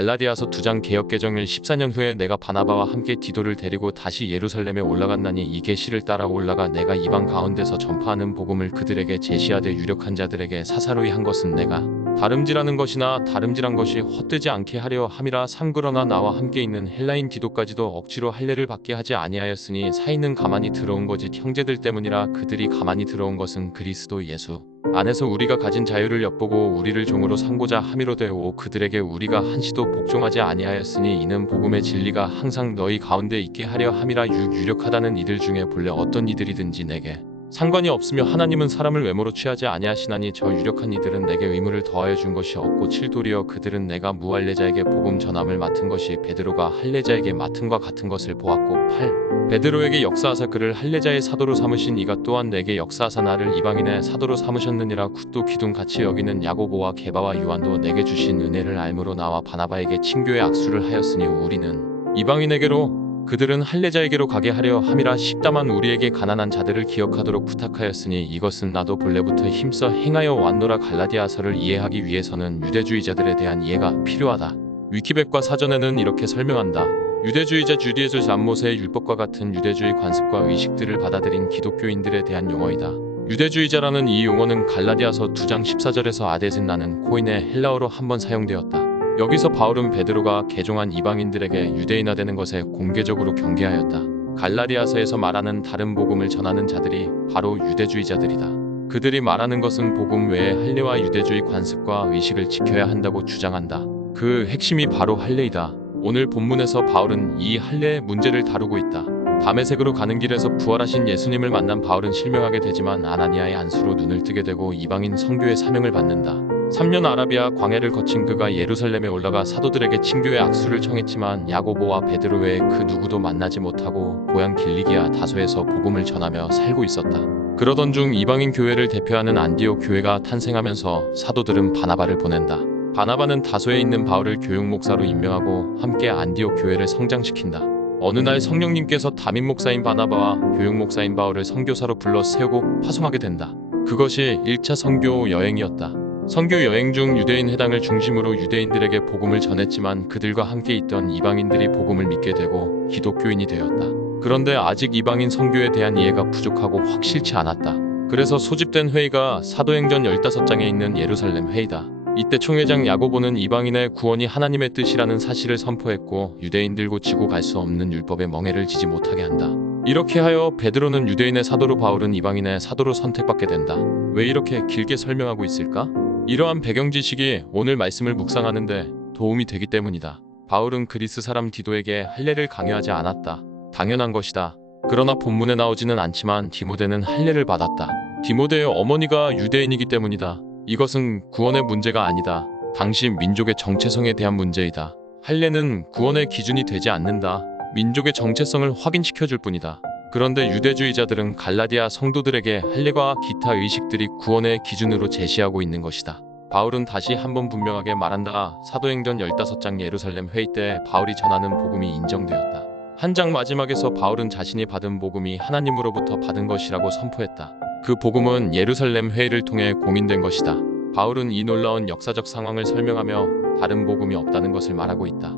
갈라디아서 2장 개역개정일 14년 후에 내가 바나바와 함께 디도를 데리고 다시 예루살렘에 올라갔나니 이 계시를 따라 올라가 내가 이방 가운데서 전파하는 복음을 그들에게 제시하되 유력한 자들에게 사사로이 한 것은 내가 다름질하는 것이나 다름질한 것이 헛되지 않게 하려 함이라. 그러나 나와 함께 있는 헬라인 디도까지도 억지로 할례를 받게 하지 아니하였으니 사이는 가만히 들어온 거짓 형제들 때문이라. 그들이 가만히 들어온 것은 그리스도 예수 안에서 우리가 가진 자유를 엿보고 우리를 종으로 삼고자 함이로되오. 그들에게 우리가 한시도 복종하지 아니하였으니 이는 복음의 진리가 항상 너희 가운데 있게 하려 함이라. 유력하다는 이들 중에 본래 어떤 이들이든지 내게 상관이 없으며 하나님은 사람을 외모로 취하지 아니하시나니 저 유력한 이들은 내게 의무를 더하여 준 것이 없고 7도리여 그들은 내가 무할례자에게 복음 전함을 맡은 것이 베드로가 할례자에게 맡은과 같은 것을 보았고 8. 베드로에게 역사하사 그를 할례자의 사도로 삼으신 이가 또한 내게 역사하사 나를 이방인의 사도로 삼으셨느니라. 또 기둥같이 여기는 야고보와 게바와 요한도 내게 주신 은혜를 알므로 나와 바나바에게 친교의 악수를 하였으니 우리는 이방인에게로 그들은 할례자에게로 가게 하려 함이라. 10. 다만 우리에게 가난한 자들을 기억하도록 부탁하였으니 이것은 나도 본래부터 힘써 행하여 왔노라. 갈라디아서를 이해하기 위해서는 유대주의자들에 대한 이해가 필요하다. 위키백과 사전에는 이렇게 설명한다. 유대주의자 주디에서 잠모세의 율법과 같은 유대주의 관습과 의식들을 받아들인 기독교인들에 대한 용어이다. 유대주의자라는 이 용어는 갈라디아서 2장 14절에서 아데센나는 코인의 헬라어로 한번 사용되었다. 여기서 바울은 베드로가 개종한 이방인들에게 유대인화되는 것에 공개적으로 경계하였다. 갈라디아서에서 말하는 다른 복음을 전하는 자들이 바로 유대주의자들이다. 그들이 말하는 것은 복음 외에 할례와 유대주의 관습과 의식을 지켜야 한다고 주장한다. 그 핵심이 바로 할례이다. 오늘 본문에서 바울은 이 할례의 문제를 다루고 있다. 다메섹으로 가는 길에서 부활하신 예수님을 만난 바울은 실명하게 되지만 아나니아의 안수로 눈을 뜨게 되고 이방인 선교의 사명을 받는다. 3년 아라비아 광야를 거친 그가 예루살렘에 올라가 사도들에게 친교의 악수를 청했지만 야고보와 베드로 외에 그 누구도 만나지 못하고 고향 길리기아 다소에서 복음을 전하며 살고 있었다. 그러던 중 이방인 교회를 대표하는 안디옥 교회가 탄생하면서 사도들은 바나바를 보낸다. 바나바는 다소에 있는 바울을 교육 목사로 임명하고 함께 안디옥 교회를 성장시킨다. 어느 날 성령님께서 담임 목사인 바나바와 교육 목사인 바울을 선교사로 불러 세우고 파송하게 된다. 그것이 1차 선교 여행이었다. 선교 여행 중 유대인 회당을 중심으로 유대인들에게 복음을 전했지만 그들과 함께 있던 이방인들이 복음을 믿게 되고 기독교인이 되었다. 그런데 아직 이방인 선교에 대한 이해가 부족하고 확실치 않았다. 그래서 소집된 회의가 사도행전 15장에 있는 예루살렘 회의다. 이때 총회장 야고보는 이방인의 구원이 하나님의 뜻이라는 사실을 선포했고 유대인들 고치고 갈 수 없는 율법의 멍에를 지지 못하게 한다. 이렇게 하여 베드로는 유대인의 사도로 바울은 이방인의 사도로 선택받게 된다. 왜 이렇게 길게 설명하고 있을까? 이러한 배경 지식이 오늘 말씀을 묵상하는데 도움이 되기 때문이다. 바울은 그리스 사람 디도에게 할례를 강요하지 않았다. 당연한 것이다. 그러나 본문에 나오지는 않지만 디모데는 할례를 받았다. 디모데의 어머니가 유대인이기 때문이다. 이것은 구원의 문제가 아니다. 당시 민족의 정체성에 대한 문제이다. 할례는 구원의 기준이 되지 않는다. 민족의 정체성을 확인시켜줄 뿐이다. 그런데 유대주의자들은 갈라디아 성도들에게 할례와 기타 의식들이 구원의 기준으로 제시하고 있는 것이다. 바울은 다시 한번 분명하게 말한다. 사도행전 15장 예루살렘 회의 때 바울이 전하는 복음이 인정되었다. 한 장 마지막에서 바울은 자신이 받은 복음이 하나님으로부터 받은 것이라고 선포했다. 그 복음은 예루살렘 회의를 통해 공인된 것이다. 바울은 이 놀라운 역사적 상황을 설명하며 다른 복음이 없다는 것을 말하고 있다.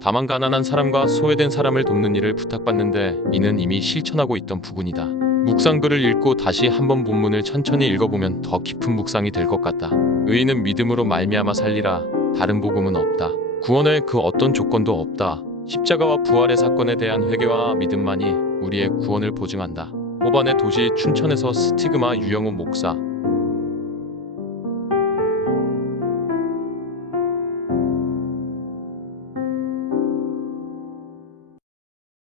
다만 가난한 사람과 소외된 사람을 돕는 일을 부탁받는데 이는 이미 실천하고 있던 부분이다. 묵상글을 읽고 다시 한번 본문을 천천히 읽어보면 더 깊은 묵상이 될 것 같다. 의인은 믿음으로 말미암아 살리라. 다른 복음은 없다. 구원의 그 어떤 조건도 없다. 십자가와 부활의 사건에 대한 회개와 믿음만이 우리의 구원을 보증한다. 호반의 도시 춘천에서 스티그마 유영호 목사,